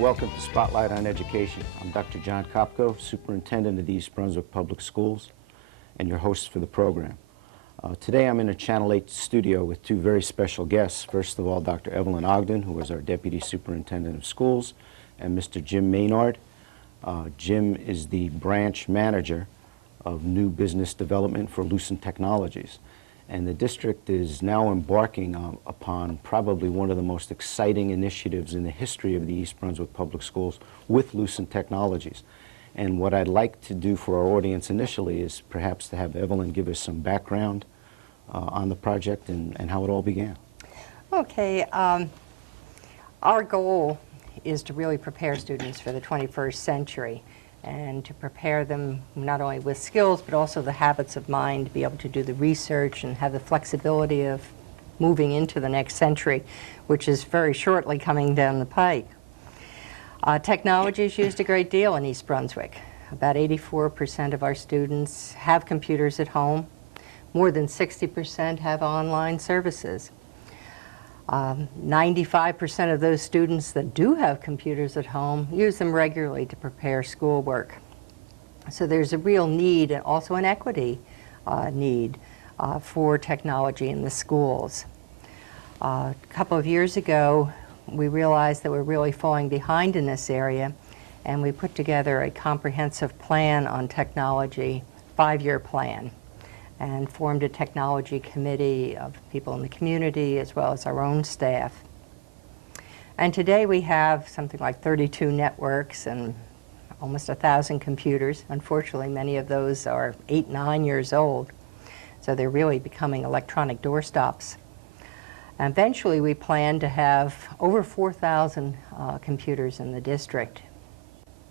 and welcome to Spotlight on Education. I'm Dr. Jon Kopko, Superintendent of the East Brunswick Public Schools, and your host for the program. Today I'm in a Channel 8 studio with two very special guests. First of all, Dr. Evelyn Ogden, who is our Deputy Superintendent of Schools, and Mr. Jim Maynard. Jim is the branch manager of new business development for Lucent Technologies. And the district is now embarking upon probably one of the most exciting initiatives in the history of the East Brunswick Public Schools with Lucent Technologies. And what I'd like to do for our audience initially is perhaps to have Evelyn give us some background on the project and how it all began. Okay, our goal is to really prepare students for the 21st century, and to prepare them not only with skills but also the habits of mind to be able to do the research and have the flexibility of moving into the next century, which is very shortly coming down the pike. Technology is used a great deal in East Brunswick. About 84% of our students have computers at home. More than 60% have online services. 95% of those students that do have computers at home use them regularly to prepare schoolwork. So there's a real need, and also an equity need for technology in the schools. A couple of years ago, we realized that we're really falling behind in this area, and we put together a comprehensive plan on technology, 5-year plan, and formed a technology committee of people in the community as well as our own staff. And today we have something like 32 networks and almost 1,000 computers. Unfortunately, many of those are 8, 9 years old, so they're really becoming electronic doorstops. And eventually we plan to have over 4,000 computers in the district.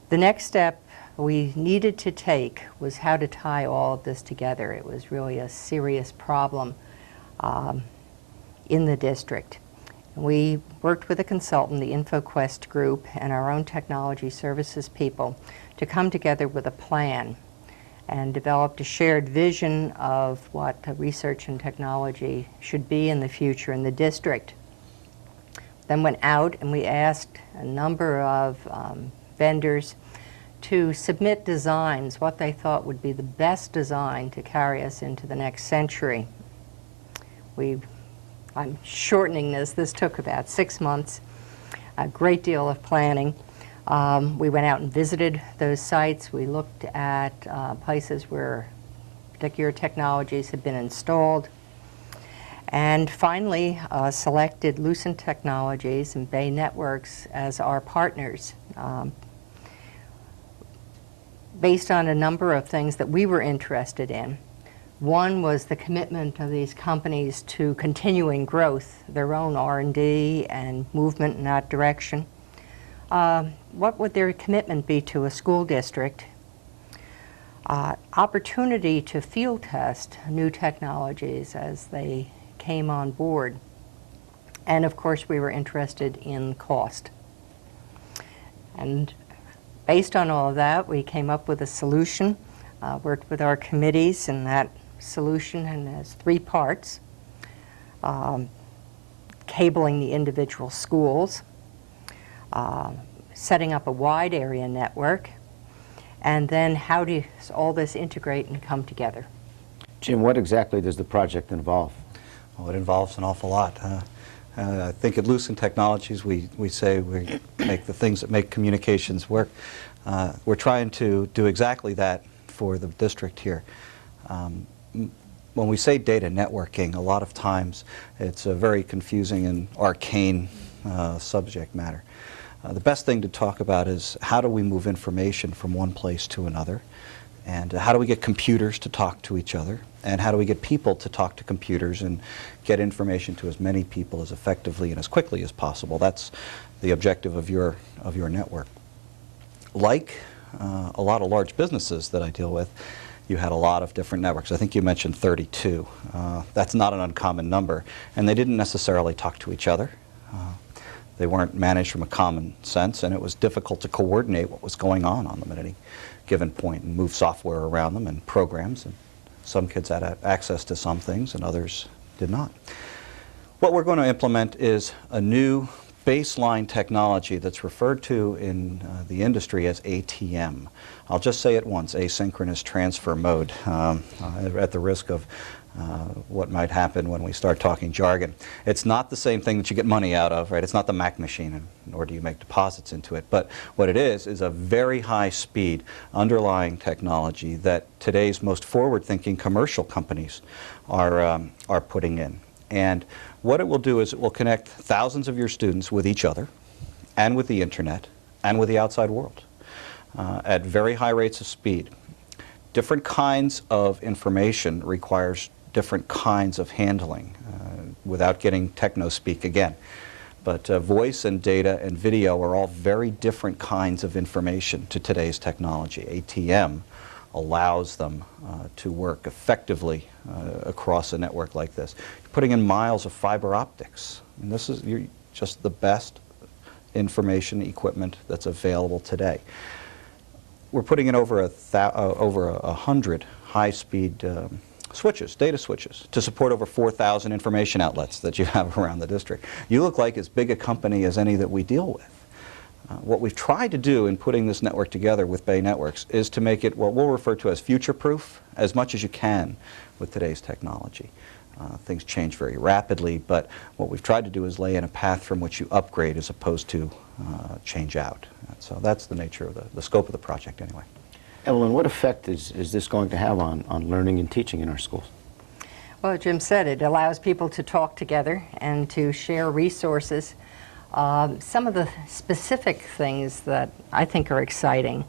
The next step we needed to take was how to tie all of this together. It was really a serious problem in the district. We worked with a consultant, the InfoQuest group, and our own technology services people to come together with a plan and developed a shared vision of what research and technology should be in the future in the district. Then went out and we asked a number of vendors to submit designs, what they thought would be the best design to carry us into the next century. I'm shortening this took about 6 months, a great deal of planning. We went out and visited those sites. We looked at places where particular technologies had been installed, and finally selected Lucent Technologies and Bay Networks as our partners. Based on a number of things that we were interested in. One was the commitment of these companies to continuing growth, their own R&D and movement in that direction. What would their commitment be to a school district? Opportunity to field test new technologies as they came on board. And of course we were interested in cost. And based on all of that, we came up with a solution, worked with our committees, and that solution has 3 parts. Cabling the individual schools, setting up a wide area network, and then how does all this integrate and come together? Jim, what exactly does the project involve? Well, it involves an awful lot. I think at Lucent Technologies we say we make the things that make communications work. We're trying to do exactly that for the district here. When we say data networking, a lot of times it's a very confusing and arcane subject matter. The best thing to talk about is how do we move information from one place to another, and how do we get computers to talk to each other, and how do we get people to talk to computers and get information to as many people as effectively and as quickly as possible. That's the objective of your network. Like a lot of large businesses that I deal with, you had a lot of different networks. I think you mentioned 32. That's not an uncommon number, and they didn't necessarily talk to each other. They weren't managed from a common sense, and it was difficult to coordinate what was going on them at any given point and move software around them and programs. And some kids had access to some things and others did not. What we're going to implement is a new baseline technology that's referred to in the industry as ATM. I'll just say it once, asynchronous transfer mode, at the risk of what might happen when we start talking jargon. It's not the same thing that you get money out of, right? It's not the Mac machine, nor do you make deposits into it. But what it is a very high-speed underlying technology that today's most forward-thinking commercial companies are putting in. And what it will do is it will connect thousands of your students with each other and with the internet and with the outside world at very high rates of speed. Different kinds of information requires different kinds of handling without getting techno-speak again. But voice and data and video are all very different kinds of information to today's technology. ATM allows them to work effectively across a network like this. You're putting in miles of fiber optics. And this is just the best information equipment that's available today. We're putting in over 100 high-speed switches, data switches, to support over 4,000 information outlets that you have around the district. You look like as big a company as any that we deal with. What we've tried to do in putting this network together with Bay Networks is to make it what we'll refer to as future-proof as much as you can with today's technology. Things change very rapidly, but what we've tried to do is lay in a path from which you upgrade as opposed to change out. So that's the nature of the scope of the project anyway. Evelyn, what effect is this going to have on learning and teaching in our schools? Well, Jim said it allows people to talk together and to share resources. Some of the specific things that I think are exciting,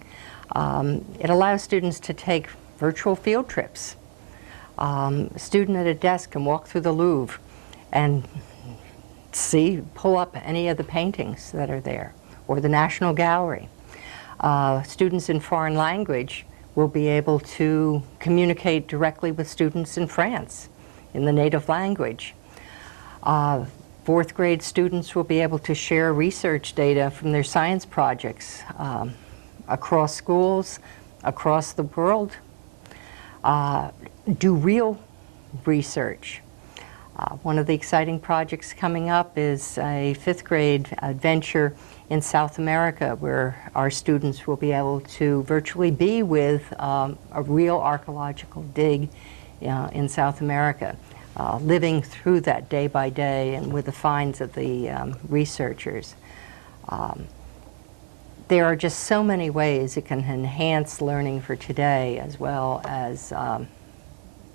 it allows students to take virtual field trips. A student at a desk can walk through the Louvre and pull up any of the paintings that are there, or the National Gallery. Students in foreign language will be able to communicate directly with students in France in the native language. Fourth grade students will be able to share research data from their science projects across schools, across the world, do real research. One of the exciting projects coming up is a fifth grade adventure in South America, where our students will be able to virtually be with a real archaeological dig in South America, living through that day by day and with the finds of the researchers. There are just so many ways it can enhance learning for today, as well as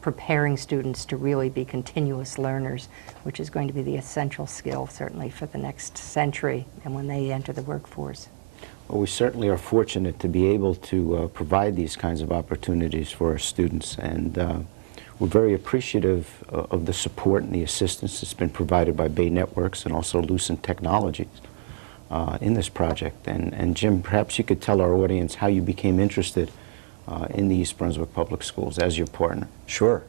preparing students to really be continuous learners, which is going to be the essential skill, certainly, for the next century and when they enter the workforce. Well, we certainly are fortunate to be able to provide these kinds of opportunities for our students, and we're very appreciative of the support and the assistance that's been provided by Bay Networks and also Lucent Technologies in this project. And Jim, perhaps you could tell our audience how you became interested in the East Brunswick Public Schools as your partner. Sure.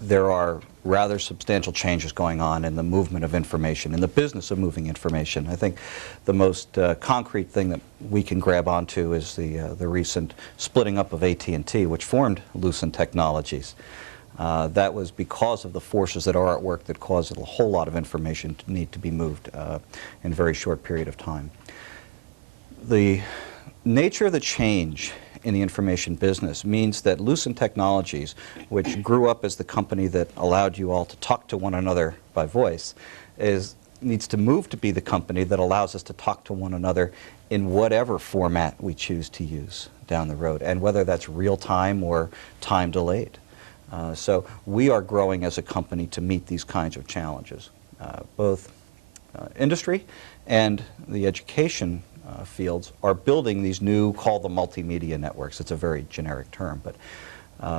There are rather substantial changes going on in the movement of information, in the business of moving information. I think the most concrete thing that we can grab onto is the recent splitting up of AT&T, which formed Lucent Technologies. That was because of the forces that are at work that caused a whole lot of information to need to be moved in a very short period of time. The nature of the change in the information business means that Lucent Technologies, which grew up as the company that allowed you all to talk to one another by voice, needs to move to be the company that allows us to talk to one another in whatever format we choose to use down the road, and whether that's real time or time delayed. So we are growing as a company to meet these kinds of challenges. Both industry and the education fields are building these new, called the multimedia networks. It's a very generic term, but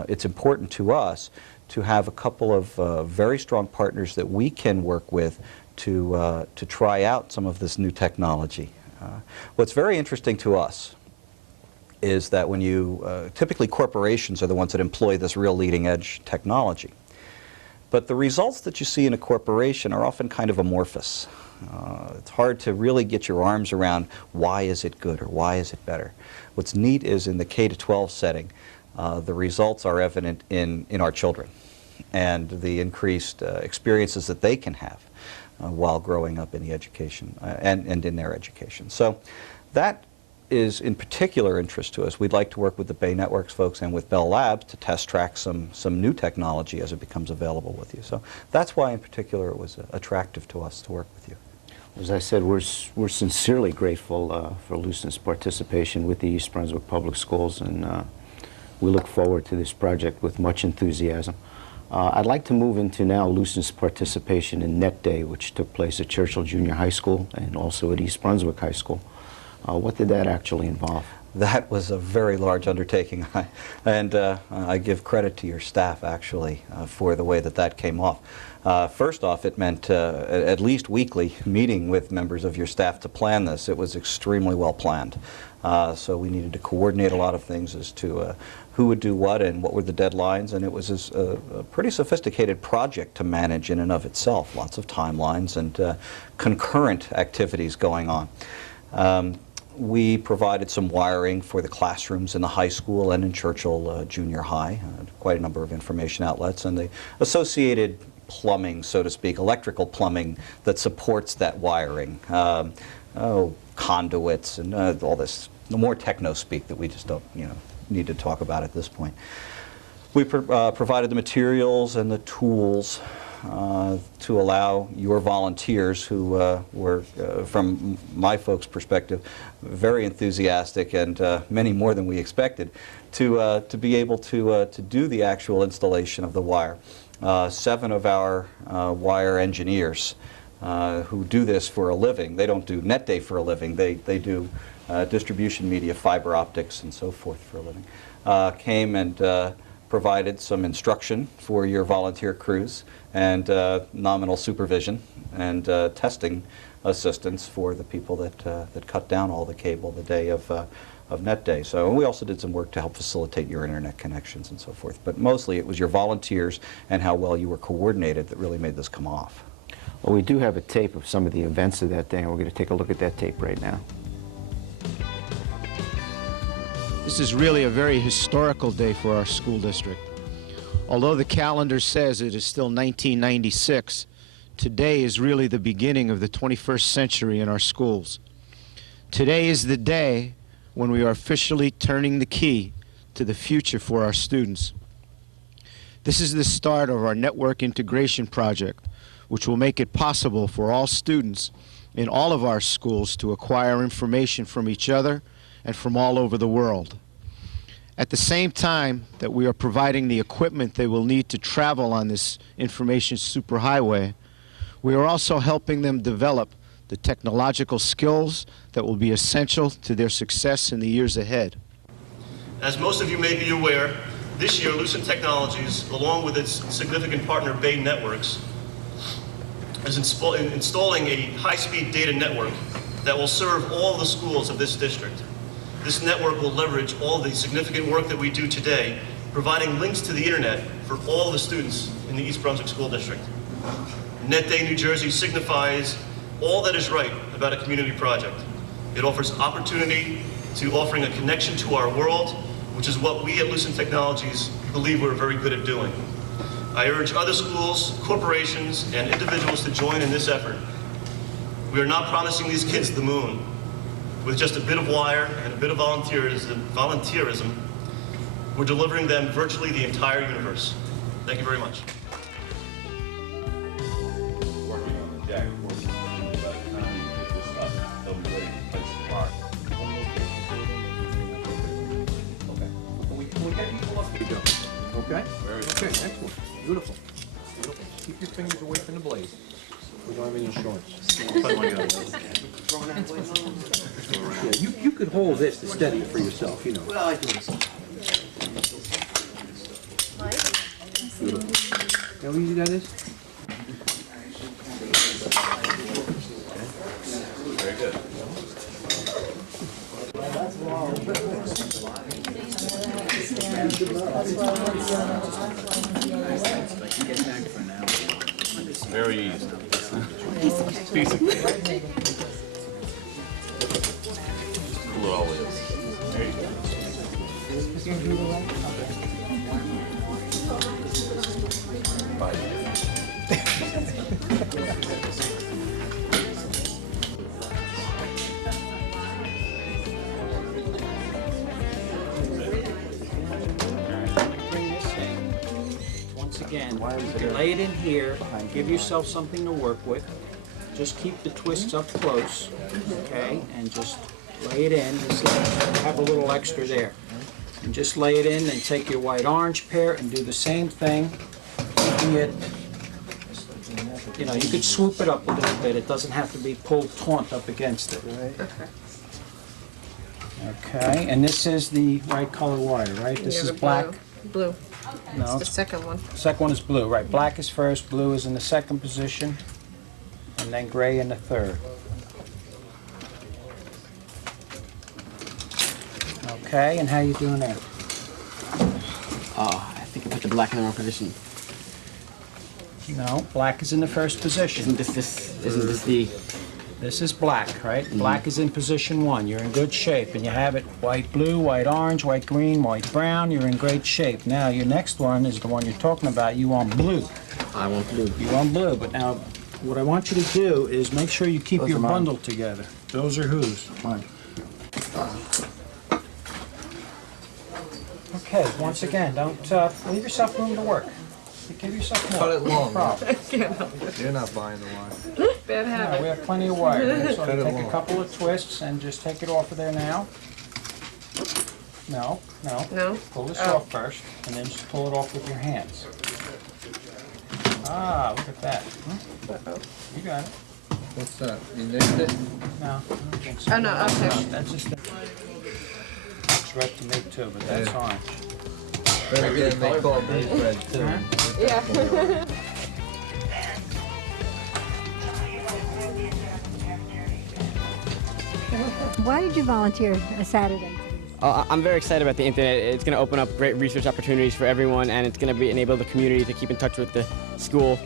it's important to us to have a couple of very strong partners that we can work with to try out some of this new technology. What's very interesting to us is that when typically corporations are the ones that employ this real leading edge technology. But the results that you see in a corporation are often kind of amorphous. It's hard to really get your arms around why is it good or why is it better. What's neat is in the K-12 setting, the results are evident in our children and the increased experiences that they can have while growing up in the education and in their education. So that is in particular interest to us. We'd like to work with the Bay Networks folks and with Bell Labs to test track some new technology as it becomes available with you. So that's why in particular it was attractive to us to work with you. As I said, we're sincerely grateful for Lucent's participation with the East Brunswick Public Schools, and we look forward to this project with much enthusiasm. I'd like to move into now Lucent's participation in Net Day, which took place at Churchill Junior High School and also at East Brunswick High School. What did that actually involve? That was a very large undertaking, and I give credit to your staff actually for the way that came off. First off, it meant at least weekly meeting with members of your staff to plan this. It was extremely well planned. So we needed to coordinate a lot of things as to who would do what and what were the deadlines, and it was a pretty sophisticated project to manage in and of itself. Lots of timelines and concurrent activities going on. We provided some wiring for the classrooms in the high school and in Churchill Junior High, quite a number of information outlets, and the associated plumbing, so to speak, electrical plumbing that supports that wiring. Conduits and all this, the more techno speak that we just don't, need to talk about at this point. We provided the materials and the tools to allow your volunteers, who were, from my folks' perspective, very enthusiastic and many more than we expected, to be able to do the actual installation of the wire. 7 of our wire engineers who do this for a living. They don't do Net Day for a living. They do distribution media, fiber optics, and so forth for a living. Came and provided some instruction for your volunteer crews and nominal supervision and testing assistance for the people that cut down all the cable the day of Net Day. So we also did some work to help facilitate your internet connections and so forth. But mostly it was your volunteers and how well you were coordinated that really made this come off. Well, we do have a tape of some of the events of that day, and we're going to take a look at that tape right now. This is really a very historical day for our school district. Although the calendar says it is still 1996, today is really the beginning of the 21st century in our schools. Today is the day when we are officially turning the key to the future for our students. This is the start of our network integration project, which will make it possible for all students in all of our schools to acquire information from each other and from all over the world. At the same time that we are providing the equipment they will need to travel on this information superhighway, we are also helping them develop the technological skills that will be essential to their success in the years ahead. As most of you may be aware, this year Lucent Technologies, along with its significant partner Bay Networks, is installing a high-speed data network that will serve all the schools of this district. This network will leverage all the significant work that we do today, providing links to the internet for all the students in the East Brunswick School District. Net Day New Jersey signifies all that is right about a community project. It offers opportunity to offering a connection to our world, which is what we at Lucent Technologies believe we're very good at doing. I urge other schools, corporations, and individuals to join in this effort. We are not promising these kids the moon. With just a bit of wire and a bit of volunteerism, we're delivering them virtually the entire universe. Thank you very much. Working on the jack, by the time you get this up, they'll be ready to place the bar. Okay. Can we get people up here? Okay? Very good. Okay, excellent. Beautiful. Beautiful. Keep your fingers away from the blaze. We don't have any insurance. Yeah, you could hold this to steady it for yourself, you know. Well, I do this. Beautiful. How easy that is? Very good. Very easy. Piece of cake. Cool it always is. There you go. Bye. You can lay it in here, give yourself something to work with. Just keep the twists up close, okay? And just lay it in. You see, you have a little extra there. And just lay it in, and take your white-orange pair and do the same thing. Keeping it, you know, you could swoop it up a little bit. It doesn't have to be pulled taut up against it. Okay, and this is the right color wire, right? This is black. Blue. No, It's the second one. second one is blue, right? Black is first, blue is in the second position, and then gray in the third. Okay, and how you doing there? I think I put the black in the wrong position. No, black is in the first position. Isn't this the... This is black, right? Black is in position 1. You're in good shape, and you have it white, blue, white, orange, white, green, white, brown. You're in great shape. Now, your next one is the one you're talking about. You want blue. I want blue. You want blue, but now, what I want you to do is make sure you keep Those your are mine. bundle together. Those are whose? Mine. Okay, once again, don't leave yourself room to work. Give yourself more. Cut it long. No problem. You're not buying the wire. Bad No, habit. we have plenty of wire. So Cut it take a long. couple of twists and just take it off of there now. No, no. No? Pull this Oh. off first, and then just pull it off with your hands. Ah, look at that. Uh-oh. You got it. What's that? You nicked it? No, I don't think so. Oh, no, okay. That's just looks red to me too, but that's Yeah. orange. Then again, they call these red too. Yeah. Why did you volunteer a Saturday? I'm very excited about the internet. It's going to open up great research opportunities for everyone, and it's going to enable the community to keep in touch with the school.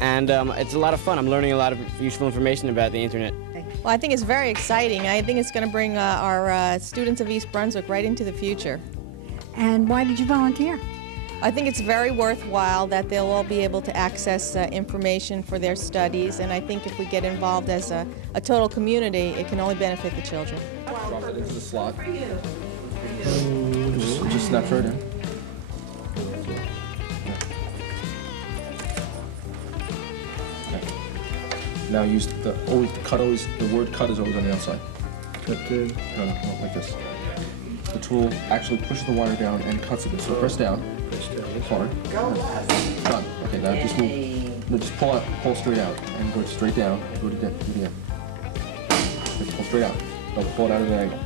And it's a lot of fun. I'm learning a lot of useful information about the internet. Well, I think it's very exciting. I think it's going to bring our students of East Brunswick right into the future. And why did you volunteer? I think it's very worthwhile that they'll all be able to access information for their studies, and I think if we get involved as a total community, it can only benefit the children. Drop it into the slot. Just snaps right in. Now use the word cut is always on the outside. No, like this. The tool actually pushes the wire down and cuts it. So press down. Hard. Done. Okay, now just move. No, just pull straight out and go straight down. Go to the end. Okay, pull straight out. Don't pull it out at an angle.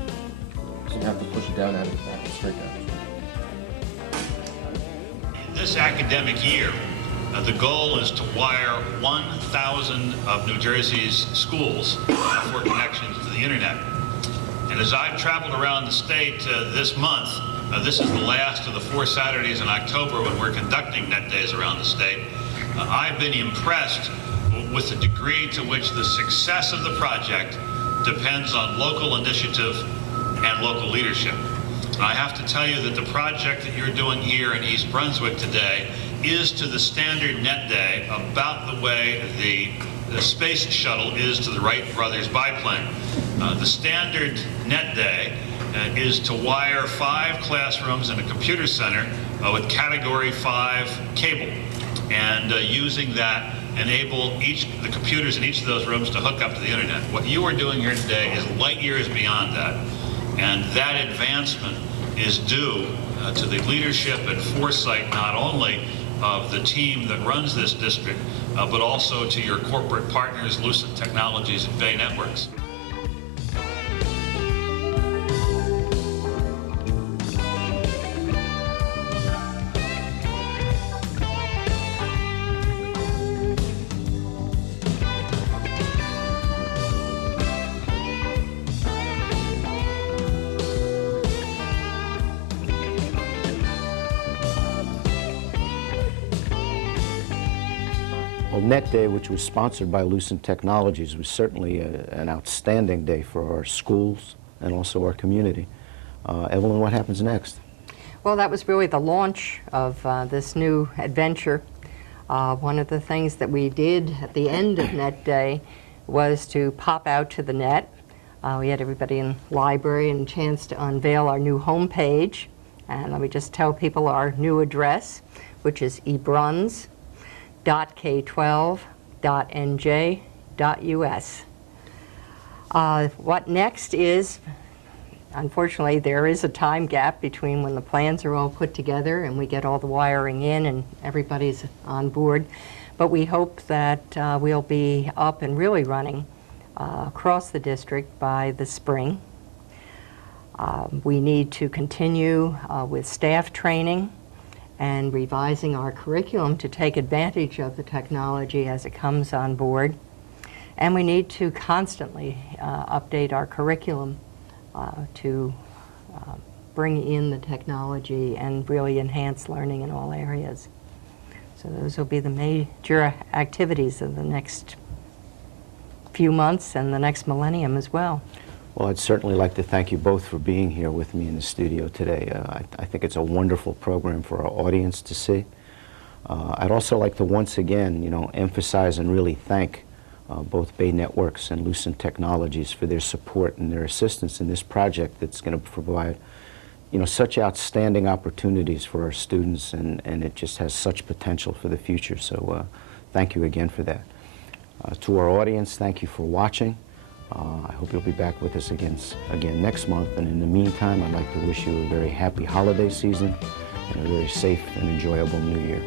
So you have to push it down and back straight down. This academic year, the goal is to wire 1,000 of New Jersey's schools for connections to the internet. And as I've traveled around the state this month, this is the last of the 4 Saturdays in October when we're conducting Net Days around the state. I've been impressed with the degree to which the success of the project depends on local initiative and local leadership. And I have to tell you that the project that you're doing here in East Brunswick today is to the standard Net Day about the way the space shuttle is to the Wright brothers biplane. The standard Net Day is to wire 5 classrooms and a computer center with Category 5 cable, and using that enable the computers in each of those rooms to hook up to the internet. What you are doing here today is light years beyond that, and that advancement is due to the leadership and foresight not only of the team that runs this district, but also to your corporate partners, Lucent Technologies and Bay Networks. Well, Net Day, which was sponsored by Lucent Technologies, was certainly an outstanding day for our schools and also our community. Evelyn, what happens next? Well, that was really the launch of this new adventure. One of the things that we did at the end of Net Day was to pop out to the net. We had everybody in the library and a chance to unveil our new homepage. And let me just tell people our new address, which is ebruns.k12.nj.us. What next is, unfortunately, there is a time gap between when the plans are all put together and we get all the wiring in and everybody's on board. But we hope that we'll be up and really running across the district by the spring. We need to continue with staff training and revising our curriculum to take advantage of the technology as it comes on board. And we need to constantly update our curriculum to bring in the technology and really enhance learning in all areas. So those will be the major activities of the next few months and the next millennium as well. Well, I'd certainly like to thank you both for being here with me in the studio today. I think it's a wonderful program for our audience to see. I'd also like to once again, emphasize and really thank both Bay Networks and Lucent Technologies for their support and their assistance in this project that's going to provide, such outstanding opportunities for our students, and it just has such potential for the future. So thank you again for that. To our audience, thank you for watching. I hope you'll be back with us again next month, and in the meantime, I'd like to wish you a very happy holiday season and a very safe and enjoyable New Year.